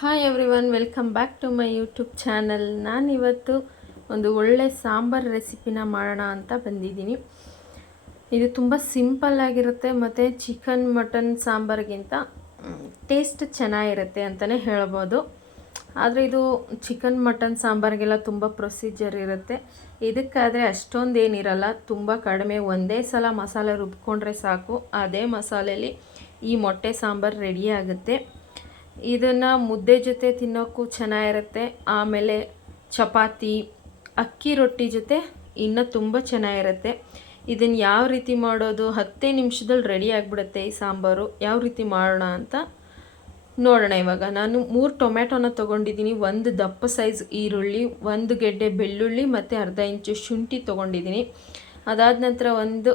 Hi everyone welcome back to my YouTube channel ನಾನಿವತ್ತು ಒಂದು ಒಳ್ಳೆ ಸಾಂಬಾರ್ ರೆಸಿಪಿನ ಮಾಡೋಣ ಅಂತ ಬಂದಿದ್ದೀನಿ. ಇದು ತುಂಬ ಸಿಂಪಲ್ ಆಗಿರುತ್ತೆ ಮತ್ತು ಚಿಕನ್ ಮಟನ್ ಸಾಂಬಾರ್ಗಿಂತ ಟೇಸ್ಟ್ ಚೆನ್ನಾಗಿರುತ್ತೆ ಅಂತಲೇ ಹೇಳ್ಬೋದು. ಆದರೆ ಇದು ಚಿಕನ್ ಮಟನ್ ಸಾಂಬಾರಿಗೆಲ್ಲ ತುಂಬ ಪ್ರೊಸೀಜರ್ ಇರುತ್ತೆ. ಇದಕ್ಕಾದರೆ ಅಷ್ಟೊಂದೇನಿರಲ್ಲ, ತುಂಬ ಕಡಿಮೆ ಒಂದೇ ಸಲ ಮಸಾಲೆ ರುಬ್ಕೊಂಡ್ರೆ ಸಾಕು. ಅದೇ ಮಸಾಲೆಯಲ್ಲಿ ಈ ಮೊಟ್ಟೆ ಸಾಂಬಾರು ರೆಡಿ ಆಗುತ್ತೆ. ಇದನ್ನು ಮುದ್ದೆ ಜೊತೆ ತಿನ್ನೋಕ್ಕೂ ಚೆನ್ನಾಗಿರುತ್ತೆ. ಆಮೇಲೆ ಚಪಾತಿ, ಅಕ್ಕಿ ರೊಟ್ಟಿ ಜೊತೆ ಇನ್ನೂ ತುಂಬ ಚೆನ್ನಾಗಿರುತ್ತೆ. ಇದನ್ನು ಯಾವ ರೀತಿ ಮಾಡೋದು ಹತ್ತೇ ನಿಮಿಷದಲ್ಲಿ ರೆಡಿ ಆಗಿಬಿಡುತ್ತೆ ಈ ಸಾಂಬಾರು. ಯಾವ ರೀತಿ ಮಾಡೋಣ ಅಂತ ನೋಡೋಣ ಇವಾಗ. ನಾನು ಮೂರು ಟೊಮ್ಯಾಟೊನ ತೊಗೊಂಡಿದ್ದೀನಿ. ಒಂದು ದಪ್ಪ ಸೈಜ್ ಈರುಳ್ಳಿ, ಒಂದು ಗೆಡ್ಡೆ ಬೆಳ್ಳುಳ್ಳಿ ಮತ್ತು ಅರ್ಧ ಇಂಚು ಶುಂಠಿ ತೊಗೊಂಡಿದ್ದೀನಿ. ಅದಾದ ನಂತರ ಒಂದು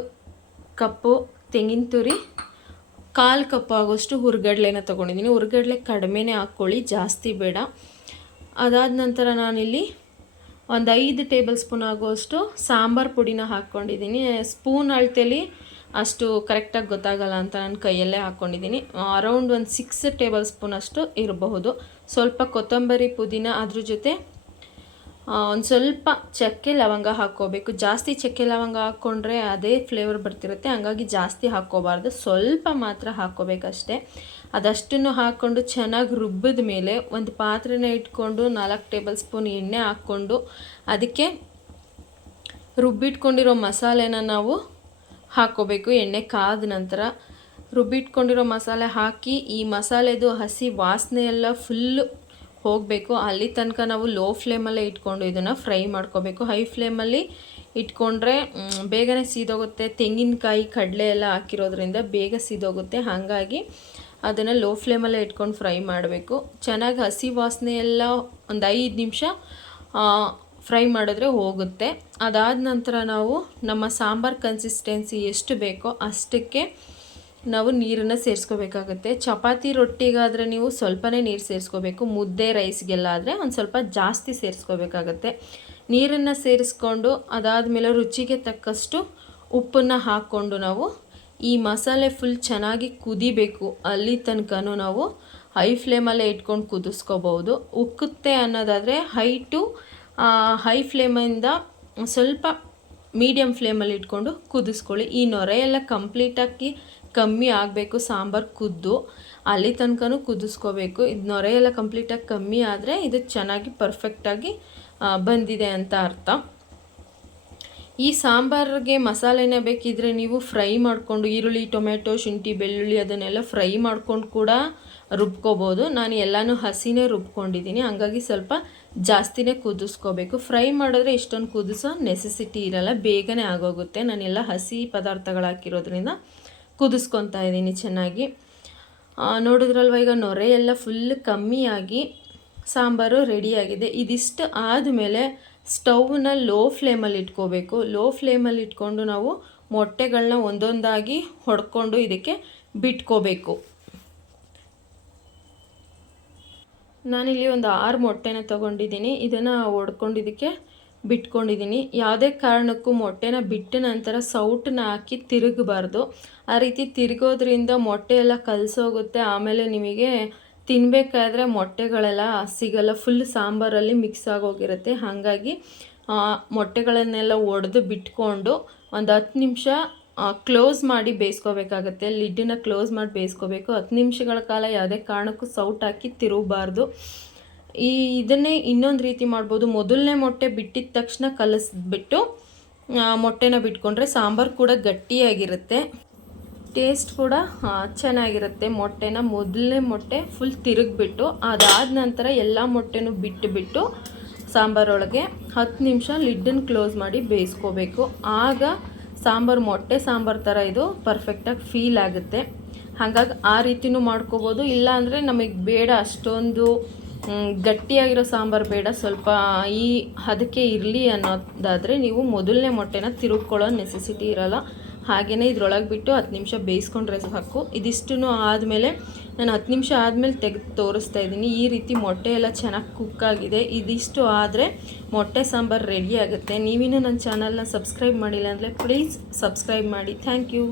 ಕಪ್ಪು ತೆಂಗಿನ ತುರಿ ಕಾಲು ಕಪ್ ಆಗೋಷ್ಟು ಹುರ್ಗಡ್ಲೆನ ತೊಗೊಂಡಿದ್ದೀನಿ. ಹುರ್ಗಡ್ಲೆ ಕಡಿಮೆನೇ ಹಾಕ್ಕೊಳ್ಳಿ, ಜಾಸ್ತಿ ಬೇಡ. ಅದಾದ ನಂತರ ನಾನಿಲ್ಲಿ ಒಂದು ಐದು ಟೇಬಲ್ ಸ್ಪೂನ್ ಆಗೋಷ್ಟು ಸಾಂಬಾರು ಪುಡಿನ ಹಾಕ್ಕೊಂಡಿದ್ದೀನಿ. ಸ್ಪೂನ್ ಅಳತೆಲಿ ಅಷ್ಟು ಕರೆಕ್ಟಾಗಿ ಗೊತ್ತಾಗಲ್ಲ ಅಂತ ನಾನು ಕೈಯಲ್ಲೇ ಹಾಕ್ಕೊಂಡಿದ್ದೀನಿ. ಅರೌಂಡ್ ಒಂದು ಸಿಕ್ಸ್ ಟೇಬಲ್ ಸ್ಪೂನ್ ಅಷ್ಟು ಇರಬಹುದು. ಸ್ವಲ್ಪ ಕೊತ್ತಂಬರಿ ಪುದೀನ ಅದ್ರ ಜೊತೆ ಒಂದು ಸ್ವಲ್ಪ ಚಕ್ಕೆ ಲವಂಗ ಹಾಕ್ಕೋಬೇಕು. ಜಾಸ್ತಿ ಚಕ್ಕೆ ಲವಂಗ ಹಾಕ್ಕೊಂಡ್ರೆ ಅದೇ ಫ್ಲೇವರ್ ಬರ್ತಿರುತ್ತೆ. ಹಂಗಾಗಿ ಜಾಸ್ತಿ ಹಾಕ್ಕೋಬಾರ್ದು. ಸ್ವಲ್ಪ ಮಾತ್ರ ಹಾಕ್ಕೋಬೇಕಷ್ಟೇ. ಅದಷ್ಟನ್ನು ಹಾಕ್ಕೊಂಡು ಚೆನ್ನಾಗಿ ರುಬ್ಬಿದ ಮೇಲೆ ಒಂದು ಪಾತ್ರೆನ ಇಟ್ಕೊಂಡು ನಾಲ್ಕು ಟೇಬಲ್ ಸ್ಪೂನ್ ಎಣ್ಣೆ ಹಾಕ್ಕೊಂಡು ಅದಕ್ಕೆ ರುಬ್ಬಿಟ್ಕೊಂಡಿರೋ ಮಸಾಲೆನ ನಾವು ಹಾಕ್ಕೋಬೇಕು. ಎಣ್ಣೆ ಕಾದ ನಂತರ ರುಬ್ಬಿಟ್ಕೊಂಡಿರೋ ಮಸಾಲೆ ಹಾಕಿ ಈ ಮಸಾಲೆದು ಹಸಿ ವಾಸನೆ ಎಲ್ಲ ಫುಲ್ಲು ಹೋಗಬೇಕು. ಅಲ್ಲಿ ತನಕ ನಾವು ಲೋ ಫ್ಲೇಮಲ್ಲೇ ಇಟ್ಕೊಂಡು ಇದನ್ನು ಫ್ರೈ ಮಾಡ್ಕೋಬೇಕು. ಹೈ ಫ್ಲೇಮಲ್ಲಿ ಇಟ್ಕೊಂಡ್ರೆ ಬೇಗನೆ ಸೀದೋಗುತ್ತೆ. ತೆಂಗಿನಕಾಯಿ, ಕಡಲೆ ಎಲ್ಲ ಹಾಕಿರೋದ್ರಿಂದ ಬೇಗ ಸೀದೋಗುತ್ತೆ. ಹಾಗಾಗಿ ಅದನ್ನು ಲೋ ಫ್ಲೇಮಲ್ಲೇ ಇಟ್ಕೊಂಡು ಫ್ರೈ ಮಾಡಬೇಕು. ಚೆನ್ನಾಗಿ ಹಸಿ ವಾಸನೆ ಎಲ್ಲ ಒಂದು ಐದು ನಿಮಿಷ ಫ್ರೈ ಮಾಡಿದ್ರೆ ಹೋಗುತ್ತೆ. ಅದಾದ ನಂತರ ನಾವು ನಮ್ಮ ಸಾಂಬಾರು ಕನ್ಸಿಸ್ಟೆನ್ಸಿ ಎಷ್ಟು ಬೇಕೋ ಅಷ್ಟಕ್ಕೆ ನಾವು ನೀರನ್ನು ಸೇರಿಸ್ಕೋಬೇಕಾಗುತ್ತೆ. ಚಪಾತಿ ರೊಟ್ಟಿಗಾದರೆ ನೀವು ಸ್ವಲ್ಪನೇ ನೀರು ಸೇರಿಸ್ಕೋಬೇಕು. ಮುದ್ದೆ ರೈಸ್ಗೆಲ್ಲ ಆದರೆ ಒಂದು ಸ್ವಲ್ಪ ಜಾಸ್ತಿ ಸೇರಿಸ್ಕೋಬೇಕಾಗತ್ತೆ. ನೀರನ್ನು ಸೇರಿಸ್ಕೊಂಡು ಅದಾದಮೇಲೆ ರುಚಿಗೆ ತಕ್ಕಷ್ಟು ಉಪ್ಪನ್ನು ಹಾಕ್ಕೊಂಡು ನಾವು ಈ ಮಸಾಲೆ ಫುಲ್ ಚೆನ್ನಾಗಿ ಕುದಿಬೇಕು. ಅಲ್ಲಿ ತನಕನೂ ನಾವು ಹೈ ಫ್ಲೇಮಲ್ಲೇ ಇಟ್ಕೊಂಡು ಕುದಿಸ್ಕೋಬೋದು ಉಕ್ಕುತ್ತೆ ಅನ್ನೋದಾದರೆ ಹೈ ಟು ಹೈ ಫ್ಲೇಮಿಂದ ಸ್ವಲ್ಪ ಮೀಡಿಯಮ್ ಫ್ಲೇಮಲ್ಲಿ ಇಟ್ಕೊಂಡು ಕುದಿಸ್ಕೊಳ್ಳಿ. ಈ ನೊರೆ ಎಲ್ಲ ಕಂಪ್ಲೀಟಾಗಿ ಕಮ್ಮಿ ಆಗಬೇಕು, ಸಾಂಬಾರು ಕುದ್ದು, ಅಲ್ಲಿ ತನಕನೂ ಕುದಿಸ್ಕೋಬೇಕು. ಇದು ನೊರೆ ಎಲ್ಲ ಕಂಪ್ಲೀಟಾಗಿ ಕಮ್ಮಿ ಆದರೆ ಇದು ಚೆನ್ನಾಗಿ ಪರ್ಫೆಕ್ಟಾಗಿ ಬಂದಿದೆ ಅಂತ ಅರ್ಥ. ಈ ಸಾಂಬಾರಿಗೆ ಮಸಾಲೆನೇ ಬೇಕಿದ್ರೆ ನೀವು ಫ್ರೈ ಮಾಡಿಕೊಂಡು, ಈರುಳ್ಳಿ ಟೊಮೆಟೊ ಶುಂಠಿ, ಬೆಳ್ಳುಳ್ಳಿ ಅದನ್ನೆಲ್ಲ ಫ್ರೈ ಮಾಡ್ಕೊಂಡು ಕೂಡ ರುಬ್ಕೋಬೋದು. ನಾನು ಎಲ್ಲನೂ ಹಸಿನೇ ರುಬ್ಕೊಂಡಿದ್ದೀನಿ. ಹಂಗಾಗಿ ಸ್ವಲ್ಪ ಜಾಸ್ತಿನೇ ಕುದಿಸ್ಕೋಬೇಕು. ಫ್ರೈ ಮಾಡಿದ್ರೆ ಇಷ್ಟೊಂದು ಕುದಿಸೋ ನೆಸೆಸಿಟಿ ಇರಲ್ಲ, ಬೇಗನೆ ಆಗೋಗುತ್ತೆ. ನಾನೆಲ್ಲ ಹಸಿ ಪದಾರ್ಥಗಳು ಹಾಕಿರೋದ್ರಿಂದ ಕುದಿಸ್ಕೊತಾ ಇದ್ದೀನಿ ಚೆನ್ನಾಗಿ. ನೋಡಿದ್ರಲ್ವ, ಈಗ ನೊರೆ ಎಲ್ಲ ಫುಲ್ ಕಮ್ಮಿಯಾಗಿ ಸಾಂಬಾರು ರೆಡಿಯಾಗಿದೆ ಇದಿಷ್ಟು ಆದಮೇಲೆ ಸ್ಟವ್ನ ಲೋ ಫ್ಲೇಮಲ್ಲಿ ಇಟ್ಕೋಬೇಕು. ಲೋ ಫ್ಲೇಮಲ್ಲಿ ಇಟ್ಕೊಂಡು ನಾವು ಮೊಟ್ಟೆಗಳನ್ನ ಒಂದೊಂದಾಗಿ ಹೊಡ್ಕೊಂಡು ಇದಕ್ಕೆ ಬಿಟ್ಕೋಬೇಕು. ನಾನಿಲ್ಲಿ ಒಂದು ಆರು ಮೊಟ್ಟೆನ ತೊಗೊಂಡಿದ್ದೀನಿ. ಇದನ್ನು ಹೊಡ್ಕೊಂಡಿದ್ದಕ್ಕೆ ಬಿಟ್ಕೊಂಡಿದ್ದೀನಿ. ಯಾವುದೇ ಕಾರಣಕ್ಕೂ ಮೊಟ್ಟೆನ ಬಿಟ್ಟ ನಂತರ ಸೌಟನ್ನ ಹಾಕಿ ತಿರುಗಬಾರ್ದು. ಆ ರೀತಿ ತಿರುಗೋದ್ರಿಂದ ಮೊಟ್ಟೆ ಎಲ್ಲ ಕಲಸೋಗುತ್ತೆ. ಆಮೇಲೆ ನಿಮಗೆ ತಿನ್ನಬೇಕಾದ್ರೆ ಮೊಟ್ಟೆಗಳೆಲ್ಲ ಸಿಗಲ್ಲ. ಫುಲ್ ಸಾಂಬಾರಲ್ಲಿ ಮಿಕ್ಸ್ ಆಗೋಗಿರುತ್ತೆ. ಹಾಗಾಗಿ ಮೊಟ್ಟೆಗಳನ್ನೆಲ್ಲ ಒಡೆದು ಬಿಟ್ಕೊಂಡು ಒಂದು ಹತ್ತು ನಿಮಿಷ ಕ್ಲೋಸ್ ಮಾಡಿ ಬೇಯಿಸ್ಕೋಬೇಕಾಗತ್ತೆ. ಲಿಡ್ಡನ್ನ ಕ್ಲೋಸ್ ಮಾಡಿ ಬೇಯಿಸ್ಕೋಬೇಕು. ಹತ್ತು ನಿಮಿಷಗಳ ಕಾಲ ಯಾವುದೇ ಕಾರಣಕ್ಕೂ ಸೌಟ್ ಹಾಕಿ ತಿರುಗಬಾರ್ದು. ಈ ಇದನ್ನೇ ಇನ್ನೊಂದು ರೀತಿ ಮಾಡ್ಬೋದು. ಮೊದಲನೇ ಮೊಟ್ಟೆ ಬಿಟ್ಟಿದ ತಕ್ಷಣ ಕಲಸಿಬಿಟ್ಟು ಮೊಟ್ಟೆನ ಬಿಟ್ಕೊಂಡ್ರೆ ಸಾಂಬಾರು ಕೂಡ ಗಟ್ಟಿಯಾಗಿರುತ್ತೆ. ಟೇಸ್ಟ್ ಕೂಡ ಚೆನ್ನಾಗಿರುತ್ತೆ. ಮೊಟ್ಟೆನ ಮೊದಲನೇ ಮೊಟ್ಟೆ ಫುಲ್ ತಿರುಗಿಬಿಟ್ಟು, ಅದಾದ ನಂತರ ಎಲ್ಲ ಮೊಟ್ಟೆನೂ ಬಿಟ್ಟುಬಿಟ್ಟು ಸಾಂಬಾರೊಳಗೆ ಹತ್ತು ನಿಮಿಷ ಲಿಡ್ಡನ್ನು ಕ್ಲೋಸ್ ಮಾಡಿ ಬೇಯಿಸ್ಕೋಬೇಕು. ಆಗ ಸಾಂಬಾರು ಮೊಟ್ಟೆ ಸಾಂಬಾರು ಥರ ಇದು ಪರ್ಫೆಕ್ಟಾಗಿ ಫೀಲ್ ಆಗುತ್ತೆ. ಹಾಗಾಗಿ ಆ ರೀತಿನೂ ಮಾಡ್ಕೋಬೋದು. ಇಲ್ಲಾಂದರೆ ನಮಗೆ ಬೇಡ ಅಷ್ಟೊಂದು ಗಟ್ಟಿಯಾಗಿರೋ ಸಾಂಬಾರು ಬೇಡ, ಸ್ವಲ್ಪ ಈ ಹದಕ್ಕೆ ಇರಲಿ ಅನ್ನೋದಾದರೆ ನೀವು ಮೊದಲನೇ ಮೊಟ್ಟೆನ ತಿರುಗ್ಕೊಳ್ಳೋ ನೆಸೆಸಿಟಿ ಇರೋಲ್ಲ. ಹಾಗೆಯೇ ಇದ್ರೊಳಗೆ ಬಿಟ್ಟು ಹತ್ತು ನಿಮಿಷ ಬೇಯಿಸ್ಕೊಂಡ್ರೆ ಸಾಕು. ಇದಿಷ್ಟು ಆದಮೇಲೆ ನಾನು ಹತ್ತು ನಿಮಿಷ ಆದಮೇಲೆ ತೆಗೆದು ತೋರಿಸ್ತಾ ಇದ್ದೀನಿ. ಈ ರೀತಿ ಮೊಟ್ಟೆ ಎಲ್ಲ ಚೆನ್ನಾಗಿ ಕುಕ್ಕಾಗಿದೆ ಇದಿಷ್ಟು ಆದರೆ ಮೊಟ್ಟೆ ಸಾಂಬಾರು ರೆಡಿ ಆಗುತ್ತೆ. ನೀವಿನ್ನೂ ನನ್ನ ಚಾನಲ್ನ ಸಬ್ಸ್ಕ್ರೈಬ್ ಮಾಡಿಲ್ಲ ಅಂದರೆ ಪ್ಲೀಸ್ ಸಬ್ಸ್ಕ್ರೈಬ್ ಮಾಡಿ. Thank you